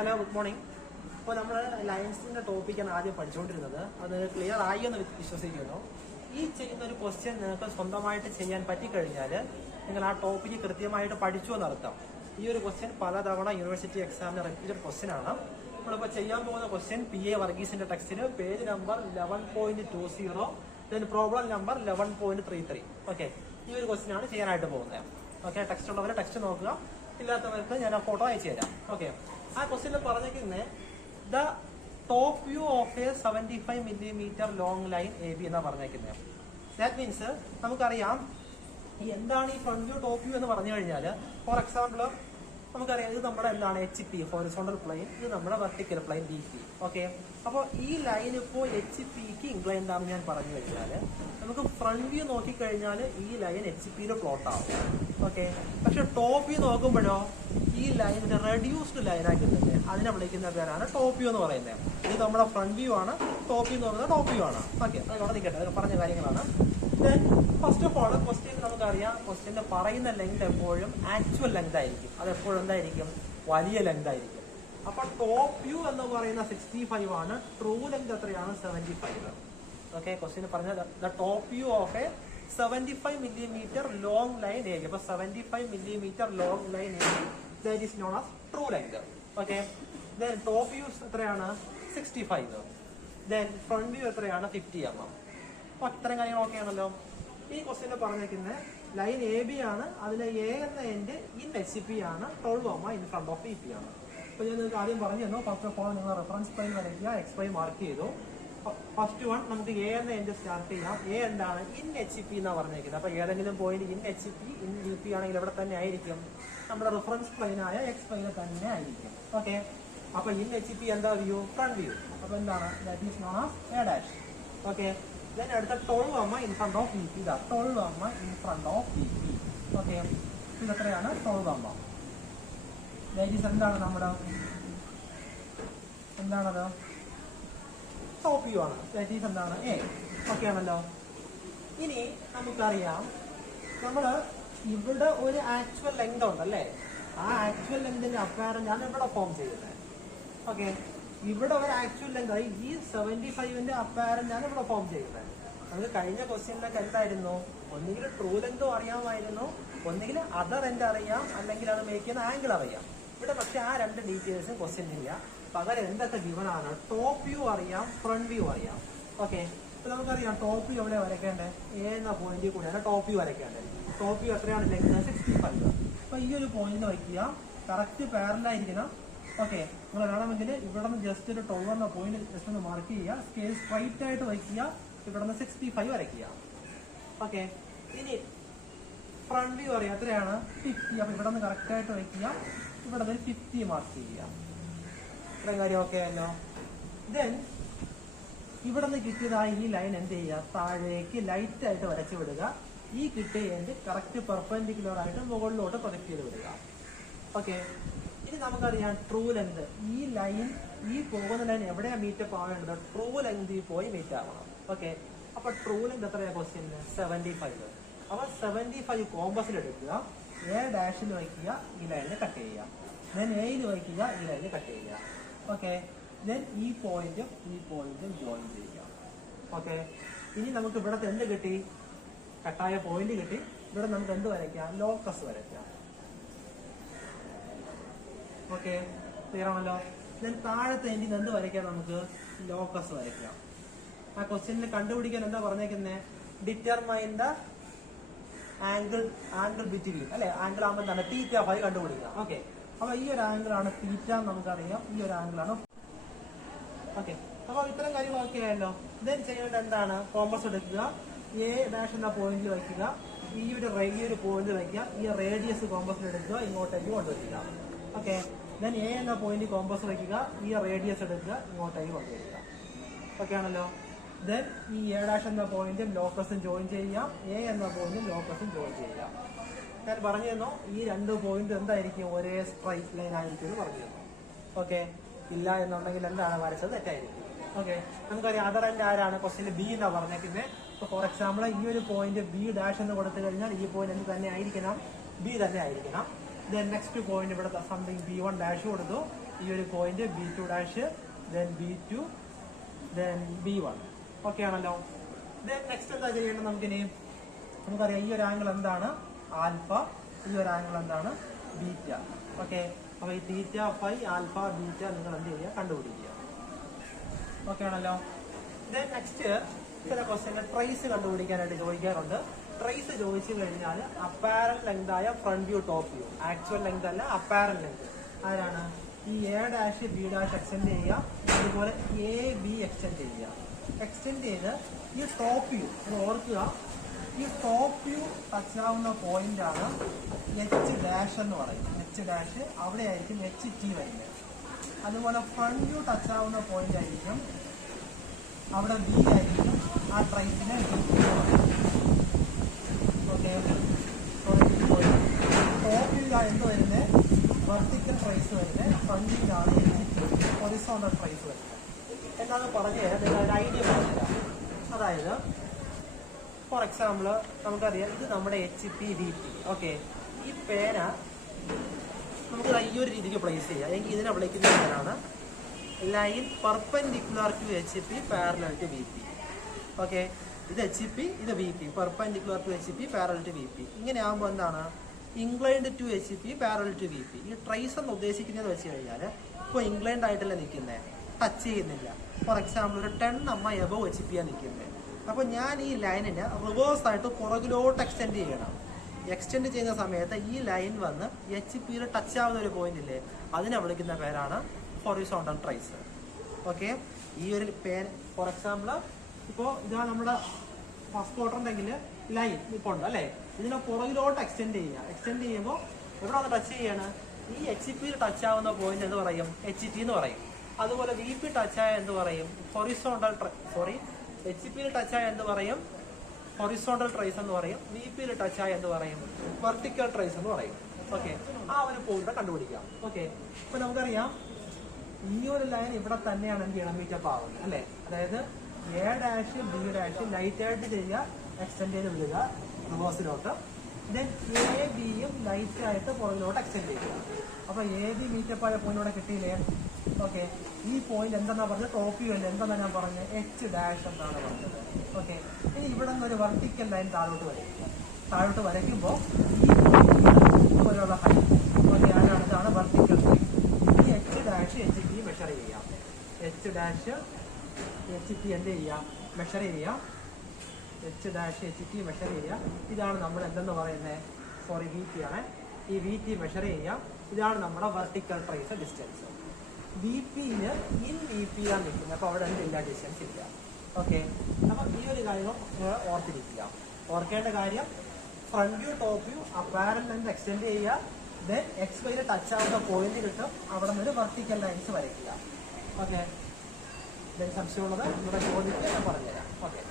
Hello, good morning. അപ്പോൾ നമ്മൾ ലൈൻസിൻ്റെ ടോപ്പിക്കാണ് ആദ്യം പഠിച്ചുകൊണ്ടിരുന്നത്. അത് ക്ലിയർ ആയി എന്ന് വിശ്വസിക്കുന്നു. ഈ ചെയ്യുന്ന ഒരു ക്വസ്റ്റ്യൻ നിങ്ങൾക്ക് സ്വന്തമായിട്ട് ചെയ്യാൻ പറ്റിക്കഴിഞ്ഞാൽ നിങ്ങൾ ആ ടോപ്പിക്ക് കൃത്യമായിട്ട് പഠിച്ചു എന്നർത്ഥം. ഈ ഒരു ക്വസ്റ്റ്യൻ പലതവണ യൂണിവേഴ്സിറ്റി എക്സാമിന് റിപ്പീറ്റഡ് ക്വസ്റ്റ്യൻ ആണ്. നമ്മളിപ്പോൾ ചെയ്യാൻ പോകുന്ന ക്വസ്റ്റ്യൻ PA വർഗീസിന്റെ ടെക്സ്റ്റിന് page number 11.20, then problem number 11.33. Okay, ഈ ഒരു ക്വസ്റ്റ്യൻ ആണ് ചെയ്യാനായിട്ട് പോകുന്നത്. ഓക്കെ, ടെക്സ്റ്റ് ഉള്ളവരെ ടെക്സ്റ്റ് നോക്കുക, ഇല്ലാത്തവർക്ക് ഞാൻ ആ ഫോട്ടോ അയച്ചു തരാം. ഓക്കെ, ആ ക്വസ്റ്റ്യനിൽ പറഞ്ഞിരിക്കുന്നത് the top view of A 75 millimeter long line AB എന്നാണ് പറഞ്ഞേക്കുന്നത്. ദാറ്റ് മീൻസ് നമുക്കറിയാം എന്താണ് ഈ ഫ്രണ്ട് വ്യൂ ടോപ്പ് വ്യൂ എന്ന് പറഞ്ഞു കഴിഞ്ഞാൽ, ഫോർ എക്സാമ്പിൾ നമുക്കറിയാം ഇത് നമ്മുടെ എന്താണ് HP ഹൊറിസോണ്ടൽ പ്ലെയിൻ, ഇത് നമ്മുടെ വെർട്ടിക്കൽ പ്ലെയിൻ VP. ഓക്കെ, അപ്പോൾ ഈ ലൈൻ ഇപ്പോൾ HPക്ക് ഇൻക്ലൈൻഡ് ആണെന്ന് ഞാൻ പറഞ്ഞു കഴിഞ്ഞാൽ നമുക്ക് ഫ്രണ്ട് വ്യൂ നോക്കിക്കഴിഞ്ഞാൽ ഈ ലൈൻ HPയിൽ പ്ലോട്ട് ആവും. ഓക്കെ, പക്ഷെ ടോപ്പ് വ്യൂ നോക്കുമ്പോഴോ ഈ ലൈൻ റെഡ്യൂസ്ഡ് ലൈനായി കിട്ടുന്നത്, അതിനെ വിളിക്കുന്ന പേരാണ് ടോപ്പ് വ്യൂ എന്ന് പറയുന്നത്. ഇത് നമ്മുടെ ഫ്രണ്ട് വ്യൂ ആണ്, ടോപ്പ് വ്യൂ എന്ന് പറയുന്നത് ടോപ്പ് വ്യൂ ആണ്. ഓക്കെ, അത് അവിടെ നിൽക്കട്ടെ, അത് പറഞ്ഞ കാര്യങ്ങളാണ്. Then first of all question നമുക്കറിയാം, ക്വസ്റ്റ്യന്റെ പറയുന്ന ലെങ്ത് എപ്പോഴും ആക്ച്വൽ ലെങ്ത് ആയിരിക്കും. അത് എപ്പോഴും എന്തായിരിക്കും? വലിയ ലെങ്ത് ആയിരിക്കും. അപ്പൊ ടോപ്പ് വ്യൂ എന്ന് പറയുന്ന 65 ആണ്, ട്രൂ ലെങ്ത് എത്രയാണ്? 75. ഓക്കെ, ക്വസ്റ്റ്യൻ പറഞ്ഞ the top view of A 75 millimeter long line AB. അപ്പൊ 75 millimeter long line AB, that is known as true length. Okay, then top view എത്രയാണ്? 65. ദെൻ ഫ്രണ്ട് വ്യൂ എത്രയാണ്? 50 mm. അപ്പൊ ഇത്തരം കാര്യങ്ങൾ okay ആണല്ലോ. ഈ ക്വസ്റ്റ്യനിൽ പറഞ്ഞിരിക്കുന്നത് ലൈൻ AB ആണ്, അതിലെ A എന്ന എൻഡ് ഇൻ HP ആണ്, 12 ഇൻ ഫ്രണ്ട് ഓഫ് VP ആണ്. അപ്പൊ ഞാൻ നിങ്ങൾക്ക് ആദ്യം പറഞ്ഞു തന്നു. ഫസ്റ്റ് ഓഫ് ഓൾ നിങ്ങൾ റെഫറൻസ് പ്ലെയിൻ വരയ്ക്കുക, XY മാർക്ക് ചെയ്തു. ഫസ്റ്റ് വൺ നമുക്ക് A എന്ന എൻഡ് സ്റ്റാർട്ട് ചെയ്യാം. A എന്താണ്? ഇൻ HP എന്നാണ് പറഞ്ഞിരിക്കുന്നത്. അപ്പൊ ഏതെങ്കിലും point in HP in VP ആണെങ്കിൽ എവിടെ തന്നെ ആയിരിക്കും? നമ്മുടെ റെഫറൻസ് പ്ലെയിൻ ആയ XY തന്നെ ആയിരിക്കും. ഓക്കെ, അപ്പൊ ഇൻ HP എന്താ വ്യൂ? Front view. അപ്പൊ എന്താണ്? That is known as A'. Okay, then അടുത്ത 12 ഇൻ ഫ്രണ്ട് ഓഫ് VP. ഇതാ 12 in front of VP. Okay, ഇത് എത്രയാണ്? 12. ദാറ്റ് ഈസ് എന്താണ് നമ്മുടെ എന്താണത്? ടോപ്പ് വ്യൂ ആണ്. ദാറ്റ് ഈസ് എന്താണ്? A. ഓക്കെ ആണല്ലോ. ഇനി നമുക്കറിയാം നമ്മള് ഇവിടെ ഒരു ആക്ച്വൽ ലെങ്ത് ഉണ്ടല്ലേ, ആ ആക്ച്വൽ ലെങ്തിന്റെ അപ്പാരന്റ് ആണ് ഇവിടെ ഫോം ചെയ്യുന്നത്. ഓക്കെ, ഇവിടെ ഒരു ആക്ച്വൽ ലെങ്ത് ഈ 75ന്റെ അപ്പാരന്റ് ആണ് ഇവിടെ ഫോം ചെയ്യുന്നത്. നമുക്ക് കഴിഞ്ഞ ക്വസ്റ്റ്യനിലൊക്കെ എന്തായിരുന്നു? ഒന്നുകിൽ ട്രൂ ലെങ്തും അറിയാമായിരുന്നു, ഒന്നുകിൽ അതർ എൻഡ് അറിയാം, അല്ലെങ്കിൽ അത് മേക്ക് ചെയ്യുന്ന ആംഗിൾ അറിയാം. ഇവിടെ പക്ഷെ ആ രണ്ട് ഡീറ്റെയിൽസും ക്വസ്റ്റ്യൻ ഇല്ല. പകരം എന്തൊക്കെ ഗിവൺ ആണ്? ടോപ്പ് വ്യൂ അറിയാം, ഫ്രണ്ട് വ്യൂ അറിയാം. ഓക്കെ, ഇപ്പൊ നമുക്കറിയാം ടോപ്പ് വ്യൂ എവിടെ വരയ്ക്കേണ്ടത്? A എന്ന പോയിന്റിൽ കൂടെയാണ് ടോപ്പ് വ്യൂ വരയ്ക്കേണ്ടത്. ടോപ്പ് വ്യൂ എത്രയാണ്? ലെങ്ത് 65. അപ്പൊ ഈ ഒരു പോയിന്റ് വയ്ക്കുക, കറക്റ്റ് പാരലായിരിക്കണം. ഓക്കെ, നിങ്ങൾ വേണമെങ്കിൽ ഇവിടെ നിന്ന് ജസ്റ്റ് ഒരു 12 എന്ന പോയിന്റ് ജസ്റ്റ് ഒന്ന് മാർക്ക് ചെയ്യുക, സ്കെയിൽ സ്ട്രൈറ്റ് ആയിട്ട് വയ്ക്കുക, ഇവിടെ നിന്ന് 65 വരയ്ക്കുക. ഓക്കെ, ഇനി ഫ്രണ്ട് വ്യൂ അറിയാം എത്രയാണ്? 50. അപ്പൊ ഇവിടെ നിന്ന് കറക്റ്റ് ആയിട്ട് വയ്ക്കുക, ഇവിടെ നിന്ന് 50 മാർക്ക് ചെയ്യുക. ഇത്രയും കാര്യം ഓക്കെ ആയല്ലോ. ദെൻ ഇവിടെ നിന്ന് കിട്ടിയതായി ഈ ലൈൻ എന്ത് ചെയ്യുക? താഴേക്ക് ലൈറ്റ് ആയിട്ട് വരച്ചു വിടുക. ഈ കിട്ടിയ എൻഡ് കറക്റ്റ് പെർപെൻഡിക്കുലർ ആയിട്ട് മുകളിലോട്ട് പ്രൊജക്ട് ചെയ്ത് വിടുക. ഓക്കെ, ഇനി നമുക്കറിയാം ട്രൂ ലെങ്ത്. ഈ ലൈൻ, ഈ പോകുന്ന ലൈൻ എവിടെയാ മീറ്റപ്പ് ആവേണ്ടത്? ട്രൂ ലെങ്തിൽ പോയി മീറ്റ് ആവണം. ഓക്കെ, അപ്പൊ ട്രൂ ലെങ്ത് എത്രയാ ക്വസ്റ്റ്യന്? 75. അപ്പൊ 75 കോമ്പസിൽ എടുക്കുക, A' വയ്ക്കുക, ഈ ലൈനിൽ കട്ട് ചെയ്യുക. ദെൻ Aയിൽ വയ്ക്കുക, ഈ ലൈനിൽ കട്ട് ചെയ്യുക. ഓക്കെ, ദെൻ ഈ പോയിന്റും ജോയിൻ ചെയ്യുക. ഓക്കെ, ഇനി നമുക്ക് ഇവിടത്തെ എന്ത് കിട്ടി? കട്ടായ പോയിന്റ് കിട്ടി. ഇവിടെ നമുക്ക് എന്ത് വരയ്ക്കാം? ലോക്കസ് വരയ്ക്കാം. ഓക്കെ, ക്ലിയർ ആണല്ലോ. ദെൻ താഴത്തെ എൻഡിൽ എന്ത് വരയ്ക്കാം? നമുക്ക് ലോക്കസ് വരയ്ക്കാം. ആ ക്വസ്റ്റ്യനിൽ കണ്ടുപിടിക്കാൻ എന്താ പറഞ്ഞേക്കുന്നത്? ഡിറ്റർമൈൻ ദ ആംഗിൾ ബിറ്റ്വീൻ, അല്ലെ? ആംഗിൾ ആകുമ്പോൾ എന്താണ്? θ5 കണ്ടുപിടിക്കുക. ഓക്കെ, അപ്പൊ ഈ ഒരു ആംഗിൾ ആണ് θ നമുക്കറിയാം, ഈ ഒരു ആംഗിൾ ആണ്. ഓക്കെ, അപ്പൊ ഇത്തരം കാര്യങ്ങൾ ഓക്കെ ആയല്ലോ. ദെൻ ചെയ്യേണ്ടത് എന്താണ്? കോമ്പസ് എടുക്കുക, A' എന്ന പോയിന്റിൽ വയ്ക്കുക, ഈ ഒരു പോയിന്റ് വയ്ക്കുക, ഈ റേഡിയസ് കോമ്പസിൽ എടുക്കുക, ഇങ്ങോട്ടേക്ക് കൊണ്ടുവരിക. ഓക്കെ, ദെൻ A എന്ന പോയിന്റ് കോമ്പസ് വയ്ക്കുക, ഈ റേഡിയസ് എടുക്കുക, ഇങ്ങോട്ടേക്ക് കൊണ്ടുവരിക. ഓക്കെ ആണല്ലോ. ദെൻ ഈ A' എന്ന പോയിന്റും ലോക്കസും ജോയിൻ ചെയ്യാം, A എന്ന പോയിന്റും ലോക്കസും ജോയിൻ ചെയ്യാം. ഞാൻ പറഞ്ഞു തന്നു ഈ രണ്ട് പോയിന്റ് എന്തായിരിക്കും? ഒരേ സ്ട്രൈറ്റ് ലൈൻ ആയിരിക്കും എന്ന് പറഞ്ഞു തന്നു. ഓക്കെ, ഇല്ല എന്നുണ്ടെങ്കിൽ എന്താണ്? വരച്ചത് തെറ്റായിരിക്കും. ഓക്കെ, നമുക്കറിയാം അതർ എൻഡ് ആരാണ്? ക്വസ്റ്റ്യൻ B എന്നാണ് പറഞ്ഞേക്കുന്നത്. ഇപ്പൊ ഫോർ എക്സാമ്പിൾ ഈ ഒരു പോയിന്റ് B' എന്ന് കൊടുത്തു കഴിഞ്ഞാൽ ഈ പോയിന്റ് എന്ത് തന്നെ ആയിരിക്കണം? B തന്നെ ആയിരിക്കണം. ദെൻ നെക്സ്റ്റ് പോയിന്റ് ഇവിടെ സംതിങ് B1' കൊടുത്തു, ഈ ഒരു point B2 dash, then B2, then B1. Okay ആണല്ലോ. ദെൻ നെക്സ്റ്റ് എന്താ ചെയ്യേണ്ടത് നമുക്കിനി? നമുക്കറിയാം ഈ ഒരു ആംഗിൾ എന്താണ്? ആൽഫ. ഈ ഒരു ആംഗിൾ എന്താണ്? ബീറ്റ. ഓക്കെ. അപ്പൊ ഈ തീറ്റ, ഫൈ, ആൽഫ, ബീറ്റ നിങ്ങൾ എന്ത് ചെയ്യുക? കണ്ടുപിടിക്കുക. ഓക്കെ ആണല്ലോ. ദെൻ നെക്സ്റ്റ് ചില ക്വസ്റ്റ്യൻ ട്രേസ് കണ്ടുപിടിക്കാനായിട്ട് ചോദിക്കാറുണ്ട്. ട്രേസ് ചോദിച്ചു കഴിഞ്ഞാൽ അപ്പാരൽ ലെങ്ത് ആയ front view, top view, actual length അല്ല, അപ്പാരൽ ലെങ്ത് ആരാണ്? ഈ A dash B dash extend ചെയ്യുക, അതുപോലെ AB എക്സ്റ്റെൻഡ് ചെയ്യുക. എക്സ്റ്റെൻഡ് ചെയ്ത് ഈ ടോപ്പ് വ്യൂ ഓർക്കുക, ഈ ടോപ്പ് വ്യൂ ടച്ച് ആവുന്ന പോയിന്റ് ആണ് H ഡാഷ് എന്ന് പറയും. H ഡാഷ് അവിടെ ആയിരിക്കും HT വരുന്നത്. അതുപോലെ ഫ്രണ്ട് വ്യൂ ടച്ച് ആവുന്ന പോയിന്റ് ആയിരിക്കും അവിടെ B ആയിരിക്കും ആ ട്രൈസിനെ ഓക്കെ. ടോപ്പ് വ്യൂ എന്ത് വരുന്നത്? വെർട്ടിക്കൽ ട്രൈസ് വരുന്നത്. ഫ്രണ്ട് വ്യൂ ആണ് ഹൊറിസോണ്ടൽ ട്രൈസ് വരുന്നത്. എന്നാണ് പറഞ്ഞ് ഒരു ഐഡിയ പറഞ്ഞുതരാം. അതായത് ഫോർ എക്സാമ്പിൾ നമുക്കറിയാം ഇത് നമ്മുടെ HPVP. ഓക്കെ. ഈ പേന നമുക്ക് ഈ ഒരു രീതിക്ക് പ്ലേസ് ചെയ്യാം. എങ്കിൽ ഇതിനെ വിളിക്കുന്ന പേരാണ് line perpendicular to HP parallel to VP. Okay. ഇത് HP, ഇത് VP. Perpendicular to HP parallel to VP. ഇങ്ങനെ ആകുമ്പോൾ എന്താണ്? Inclined to HP parallel to VP. ഈ ട്രേസ് എന്ന് ഉദ്ദേശിക്കുന്നത് വെച്ച് കഴിഞ്ഞാൽ ഇപ്പോൾ ഇൻക്ലൈൻഡ് ആയിട്ടല്ല നിൽക്കുന്നത്, ടച്ച് ചെയ്യുന്നില്ല. ഫോർ എക്സാമ്പിൾ ഒരു 10 എബവ് HP ആണ് നിൽക്കുന്നത്. അപ്പോൾ ഞാൻ ഈ ലൈനിനെ റിവേഴ്സ് ആയിട്ട് പുറകിലോട്ട് എക്സ്റ്റെൻഡ് ചെയ്യണം. എക്സ്റ്റെൻഡ് ചെയ്യുന്ന സമയത്ത് ഈ ലൈൻ വന്ന് HP-യിൽ ടച്ച് ആവുന്ന ഒരു പോയിന്റ് ഇല്ലേ, അതിനെ വിളിക്കുന്ന പേരാണ് ഹൊറിസോണ്ടൽ ട്രേസ്. ഓക്കെ. ഈ ഒരു പേര് ഫോർ എക്സാമ്പിൾ ഇപ്പോൾ ഇതാണ് നമ്മുടെ ഫസ്റ്റ് ക്വാർട്ടറിൻ്റെങ്കിൽ ലൈൻ ഇപ്പോൾ ഉണ്ട് അല്ലേ, ഇതിനെ പുറകിലോട്ട് എക്സ്റ്റെൻഡ് ചെയ്യുക. എക്സ്റ്റെൻഡ് ചെയ്യുമ്പോൾ എവിടെ വന്ന് ടച്ച് ചെയ്യാണ്? ഈ HP-യിൽ ടച്ച് ആവുന്ന പോയിന്റ് എന്ന് പറയും HT എന്ന് പറയും. അതുപോലെ VP ടച്ച് ആയ എന്ത് പറയും? ഹൊറിസോണ്ടൽ HP-യിൽ ടച്ച് ആയ എന്ത് പറയും? ഹൊറിസോണ്ടൽ ട്രേസ് എന്ന് പറയും. VP-യിൽ ടച്ച് ആയ എന്ത് പറയും? വെർട്ടിക്കൽ ട്രേസ് എന്ന് പറയും. ഓക്കെ. ആ ഒരു പോയിന്റ് കണ്ടുപിടിക്കാം. ഓക്കെ. ഇപ്പൊ നമുക്കറിയാം ഈ ഒരു ലൈൻ ഇവിടെ തന്നെയാണ് എന്ത് ചെയ്യണം? മീറ്റപ്പ് ആവുന്നത് അല്ലേ. അതായത് A dash B dash light ആയിട്ട് ചെയ്യുക, എക്സ്റ്റെൻഡ് ചെയ്ത് വിടുക റിവേഴ്സിലോട്ട്. ദെൻ AB-യും ലൈറ്റ് ആയിട്ട് പുറകിലോട്ട് എക്സ്റ്റെൻഡ് ചെയ്യുക. അപ്പൊ AB മീറ്റപ്പ് ആയ പോയിന്റ് ഇവിടെ കിട്ടിയില്ലേ? ഓക്കെ. ഈ പോയിന്റ് എന്താ പറഞ്ഞത്? ടോപ്പ് വ്യൂ അല്ലേ. എന്താ ഞാൻ പറഞ്ഞത്? H ഡാഷ് എന്നാണ് പറഞ്ഞത്. ഓക്കെ. ഇനി ഇവിടെ നിന്ന് ഒരു വെർട്ടിക്കൽ ലൈൻ താഴോട്ട് വരയ്ക്കുമ്പോൾ ഈ പോലെയുള്ള ഹൈറ്റ് ഓക്കെ ആരാണ്? ഇതാണ് വെർട്ടിക്കൽ ലൈൻ. ഈ H ഡാഷ് HP മെഷർ ചെയ്യാം. H ഡാഷ് HP എന്ത് ചെയ്യാം? മെഷർ ചെയ്യാം. H ഡാഷ് HP മെഷർ ചെയ്യാം. ഇതാണ് നമ്മൾ എന്തെന്ന് പറയുന്നത്? VT ആണ്. ഈ VT മെഷർ ചെയ്യാം. ഇതാണ് നമ്മുടെ വെർട്ടിക്കൽ ട്രേസ് ഡിസ്റ്റൻസ്. VP-ന് ഇൻ VP ആണ് നിൽക്കുന്നത്. അപ്പോൾ അവിടെ എന്തില്ല? ഡിസ്റ്റൻസ് ഇല്ല. ഓക്കെ. അപ്പം ഈ ഒരു കാര്യം ഓർത്തിരിക്കുക. ഓർക്കേണ്ട കാര്യം front view, top view, apparent length extend ചെയ്യുക. ദെൻ XY-യിൽ ടച്ച് ആവുന്ന പോയിന്റ് കിട്ടും, അവിടെ നിന്ന് വെർട്ടിക്കൽ ലൈൻസ് വരയ്ക്കുക. ഓക്കെ. ദെൻ സംശയമുള്ളത് നമ്മുടെ ചോദ്യത്തിൽ ഞാൻ പറഞ്ഞുതരാം. ഓക്കെ.